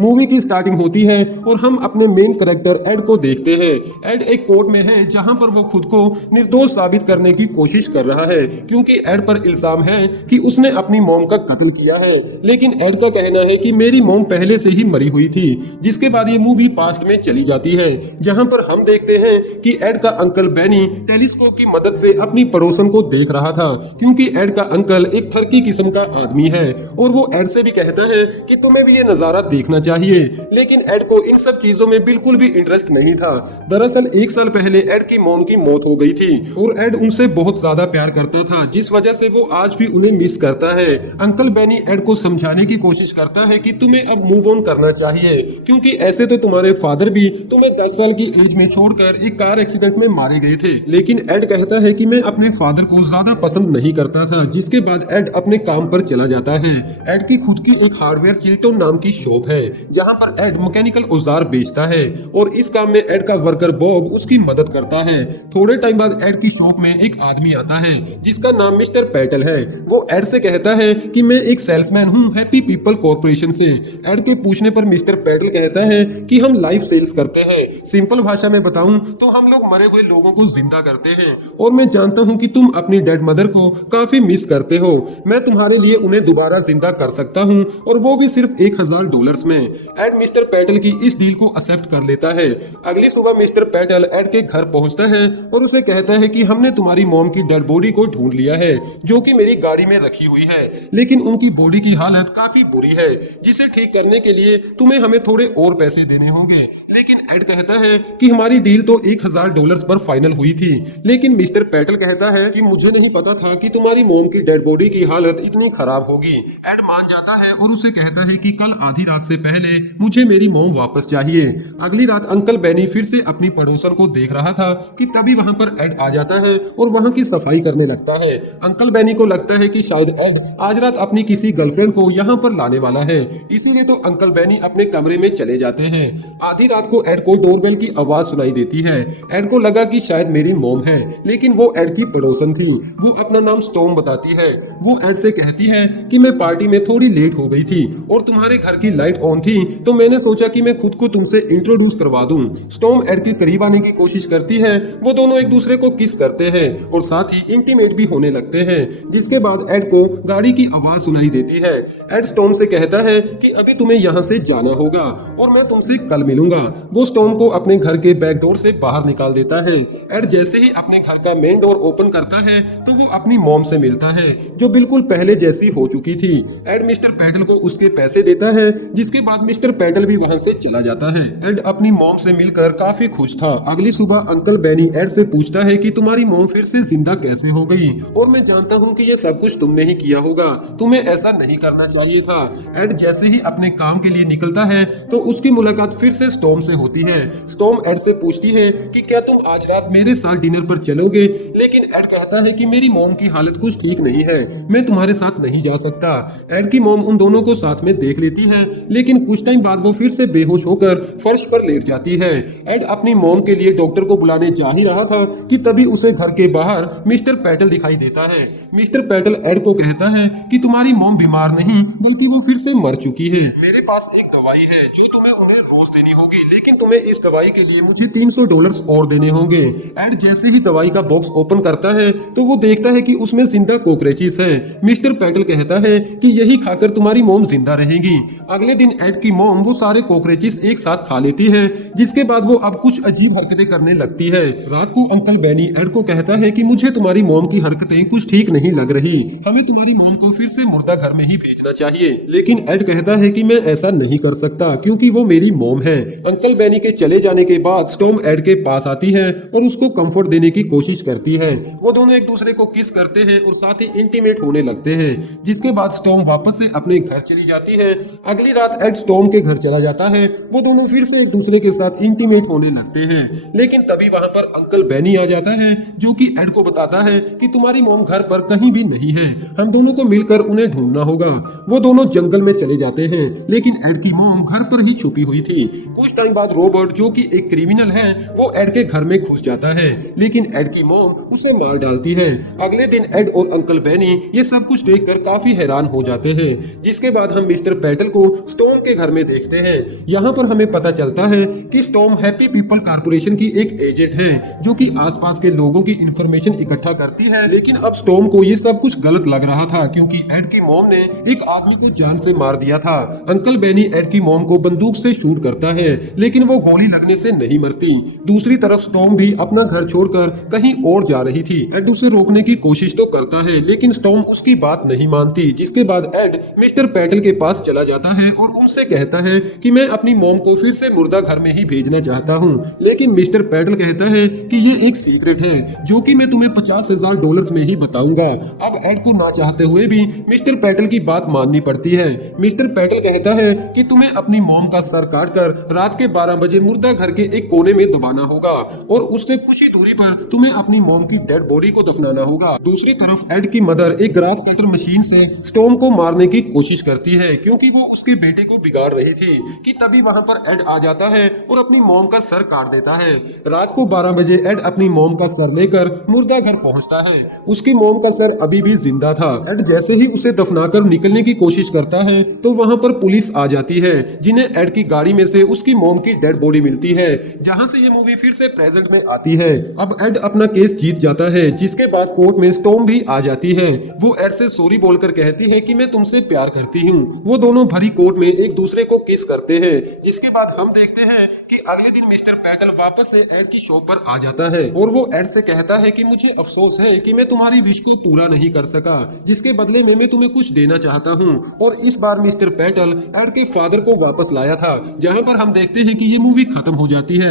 Movie की starting होती है और हम अपने मेन कैरेक्टर एड को देखते हैं। एड एक कोर्ट में है जहां पर वो खुद को निर्दोष साबित करने की कोशिश कर रहा है क्योंकि एड पर इल्जाम है कि उसने अपनी मॉम का कत्ल किया है। लेकिन एड का कहना है कि मेरी मॉम पहले से ही मरी हुई थी। जिसके बाद ये मूवी पास्ट में चली जाती है जहां पर हम देखते हैं कि एड का अंकल बेनी टेलीस्कोप की मदद से अपनी पड़ोसन को देख रहा था क्योंकि एड का अंकल एक थर्की किस्म का आदमी है और वो एड से भी कहता है कि तुम्हें भी ये नजारा देखना चाहिए। लेकिन एड को इन सब चीजों में बिल्कुल भी इंटरेस्ट नहीं था। दरअसल 1 साल पहले एड की मॉम की मौत हो गई थी और एड उनसे बहुत ज्यादा प्यार करता था जिस वजह से वो आज भी उन्हें मिस करता है। अंकल बेनी एड को समझाने की कोशिश करता है कि तुम्हें अब मूव ऑन करना चाहिए क्योंकि ऐसे तो तुम्हारे फादर भी तुम्हें 10 साल की एज में छोड़कर एक कार एक्सीडेंट में मारे गए थे। लेकिन एड कहता है कि मैं अपने फादर को ज्यादा पसंद नहीं करता था। जिसके बाद एड अपने काम पर चला जाता है। एड की खुद की एक हार्डवेयर चिल्टन नाम की शॉप है जहां पर एड मैकेनिकल औजार बेचता है और इस काम में एड का वर्कर बॉब उसकी मदद करता है। थोड़े टाइम बाद एड की शॉप में एक आदमी आता है जिसका नाम मिस्टर पैटल है। वो एड से कहता है कि मैं एक सेल्समैन हूँ हैप्पी पीपल कॉर्पोरेशन से। एड के पूछने पर मिस्टर पैटल कहता है कि हम लाइफ सेल्स करते हैं। सिंपल भाषा में बताऊं तो हम लोग मरे हुए लोगों को जिंदा करते हैं और मैं जानता हूं कि तुम अपनी डेड मदर को काफी मिस करते हो। मैं तुम्हारे लिए उन्हें दोबारा जिंदा कर सकता हूं और वो भी सिर्फ $1000 में। एड मिस्टर पैटल की इस डील को एक्सेप्ट कर लेता है। अगली सुबह मिस्टर पैटल एड के घर पहुंचता है और उसे कहता है कि हमने तुम्हारी मॉम की डेड बॉडी को ढूंढ लिया है जो कि मेरी गाड़ी में रखी हुई है। लेकिन उनकी बॉडी की हालत काफी बुरी है जिसे ठीक करने के लिए तुम्हें हमें थोड़े और पैसे देने होंगे। लेकिन एड कहता है कि हमारी डील तो $1000 पर फाइनल हुई थी। लेकिन मिस्टर पैटल कहता है कि मुझे नहीं पता था कि तुम्हारी मॉम की डेड बॉडी की हालत इतनी खराब होगी। एड मान जाता है और उसे कहता है कि कल आधी रात से पहले मुझे मेरी मॉम वापस चाहिए। अगली रात अंकल बेनी फिर से अपनी पड़ोसन को देख रहा था कि तभी वहां पर एड आ जाता है और वहां की सफाई करने लगता है। अंकल बेनी को लगता है कि शायद एड आज रात अपनी किसी गर्लफ्रेंड को यहाँ पर लाने वाला है, इसीलिए तो अंकल बेनी अपने कमरे में चले जाते हैं। आधी रात को एड को डोरबेल की आवाज सुनाई देती है। एड को लगा कि शायद मेरी मॉम है लेकिन वो एड की पड़ोसन थी। वो अपना नाम स्टॉर्म बताती है। वो एड से कहती है कि मैं पार्टी में थोड़ी लेट हो गई थी और तुम्हारे घर की लाइट ऑन थी तो मैंने सोचा कि मैं खुद को तुमसे इंट्रोड्यूस करवा दूं। स्टॉर्म एड के करीब आने की कोशिश करती है। वो दोनों एक दूसरे को किस करते हैं और साथ ही इंटीमेट भी होने लगते हैं। जिसके बाद एड को गाड़ी की आवाज सुनाई देती है। एड स्टॉर्म से कहता है कि अभी तुम्हें यहाँ से जाना होगा और मैं तुमसे कल मिलूंगा। वो स्टॉर्म को अपने घर के बैक डोर से बाहर निकाल देता है। एड जैसे ही अपने घर का मेन डोर ओपन करता है तो वो अपनी मॉम से मिलता है जो बिल्कुल पहले जैसी हो चुकी थी। एड मिस्टर पैटल को उसके पैसे देता है जिसके बाद मिस्टर पैटल भी वहां से चला जाता है। एड अपनी मॉम से मिलकर काफी खुश था। अगली सुबह अंकल बेनी एड से पूछता है कि तुम्हारी मॉम फिर से जिंदा कैसे हो गई और मैं जानता हूँ कि ये सब कुछ तुमने ही किया होगा, तुम्हें ऐसा नहीं करना चाहिए था। एड जैसे ही अपने काम के लिए निकलता है तो उसकी मुलाकात फिर से स्टॉर्म से होती है। स्टॉर्म एड से पूछती है कि क्या तुम आज रात मेरे साथ डिनर पर चलोगे। लेकिन एड कहता है कि मेरी मॉम की हालत कुछ ठीक नहीं है, मैं तुम्हारे साथ नहीं जा सकता। एड की मॉम उन दोनों को साथ में देख लेती है लेकिन कुछ टाइम बाद वो फिर से बेहोश होकर फर्श पर लेट जाती है। एड अपनी मॉम के लिए डॉक्टर को बुलाने जा ही रहा था कि तभी उसे घर के बाहर मिस्टर पैटल दिखाई देता है। मिस्टर पैटल एड को कहता है कि तुम्हारी मॉम बीमार नहीं बल्कि वो फिर से मर चुकी है। मेरे पास एक दवाई है जो तुम्हें उन्हें रोज देनी होगी, लेकिन तुम्हें इस दवाई के लिए मुझे $300 और देने होंगे। एड जैसे ही दवाई का बॉक्स ओपन करता है तो वो देखता है कि उसमें जिंदा कॉकरोचेस है। मिस्टर पैटल कहता है कि यही खाकर तुम्हारी मॉम जिंदा रहेगी। अगले दिन एड की मॉम वो सारे कॉकरोचेस एक साथ खा लेती है जिसके बाद वो अब कुछ अजीब हरकतें करने लगती है। रात को अंकल बेनी एड को कहता है कि मुझे तुम्हारी मॉम की हरकतें कुछ ठीक नहीं लग रही, हमें तुम्हारी मॉम को फिर से मुर्दा घर में ही भेजना चाहिए। लेकिन एड कहता है कि मैं ऐसा नहीं कर सकता क्योंकि वो मेरी मॉम है। अंकल बेनी के चले जाने के बाद स्टॉर्म एड के पास आती है और उसको कंफर्ट देने की कोशिश करती है। वो दोनों एक दूसरे को किस करते हैं और साथ ही इंटीमेट होने लगते हैं। जिसके बाद स्टॉर्म वापस से अपने घर चली जाती है। अगली रात एड स्टॉर्म के घर चला जाता है। वो दोनों फिर से एक दूसरे के साथ इंटीमेट होने लगते हैं। लेकिन तभी वहां पर अंकल बेनी आ जाता है जो कि एड को बताता है कि तुम्हारी मॉम घर पर कहीं भी नहीं है, हम दोनों को मिलकर उन्हें ढूंढना होगा। वो दोनों जंगल में चले जाते हैं लेकिन एड की मॉम घर पर ही छुपी हुई थी। कुछ टाइम बाद रॉबर्ट जो कि एक क्रिमिनल है वो एड के घर में घुस जाता है लेकिन एड की मॉम उसे मार डालती है। अगले दिन एड और अंकल बेनी ये सब कुछ देखकर काफी हैरान हो जाते हैं। जिसके बाद हम मिस्टर पैटल को स्टॉर्म के घर में देखते हैं। यहाँ पर हमें पता चलता है कि स्टॉर्म हैप्पी पीपल कारपोरेशन की एक एजेंट है जो कि आसपास के लोगों की इंफॉर्मेशन इकट्ठा करती है। लेकिन अब स्टॉर्म को ये सब कुछ गलत लग रहा था क्योंकि एड की मॉम ने एक आदमी को जान से मार दिया था। अंकल बेनी एड की मॉम को बंदूक से शूट करता है लेकिन वो गोली लगने से नहीं मरती। दूसरी तरफ स्टॉर्म भी अपना घर छोड़कर कहीं और जा रही थी। एड उसे रोकने की कोशिश तो करता है लेकिन स्टॉर्म उसकी बात नहीं मानती, जिसके बाद एड मिस्टर पैटल के पास चला जाता है और उनसे कहता है कि मैं अपनी मॉम को फिर से मुर्दा घर में ही भेजना चाहता हूँ। लेकिन मिस्टर पैटल कहता है कि ये एक सीक्रेट है जो कि मैं तुम्हें $50,000 में ही बताऊंगा। अब एड को ना चाहते हुए भी मिस्टर पैटल की बात माननी पड़ती है। मिस्टर पैटल कहता है कि तुम्हें अपनी मॉम का सर काटकर रात के 12 बजे मुर्दा घर के एक कोने में दबाना होगा और उससे कुछ ही दूरी पर तुम्हें अपनी मॉम की डेड बॉडी को दफनाना होगा। दूसरी तरफ एड की मदर एक ग्रास कटर मशीन से स्टॉर्म को मारने की कोशिश करती है क्योंकि वो उसके बेटे को बिगाड़ रही थी कि तभी वहां पर एड आ जाता है और अपनी मॉम का सर काट देता है। रात को 12 बजे एड अपनी मॉम का सर लेकर मुर्दा घर पहुंचता है। उसकी मॉम का सर अभी भी जिंदा था। एड जैसे ही उसे दफनाकर निकलने की कोशिश करता है तो वहां पर पुलिस आ जाती है, जिन्हें एड की गाड़ी में से उसकी मॉम की डेड बॉडी मिलती है, जहां से ये मूवी फिर से प्रेजेंट में आती है। अब एड अपना केस जीत जाता है, जिसके बाद कोर्ट में स्टॉर्म भी आ जाती है। वो एड से सॉरी बोलकर कहती है कि मैं तुमसे प्यार करती हूँ। वो दोनों भरी कोर्ट में एक दूसरे को किस करते हैं, जिसके बाद हम देखते हैं कि अगले दिन मिस्टर पैटल वापस से एड की शॉप पर आ जाता है और वो एड से कहता है कि मुझे अफसोस है कि मैं तुम्हारी विश को पूरा नहीं कर सका, जिसके बदले में मैं तुम्हें कुछ देना चाहता हूँ। और इस बार मिस्टर पैटल एड के फादर को वापस लाया था, जहाँ पर हम देखते हैं कि ये मूवी खत्म हो जाती है।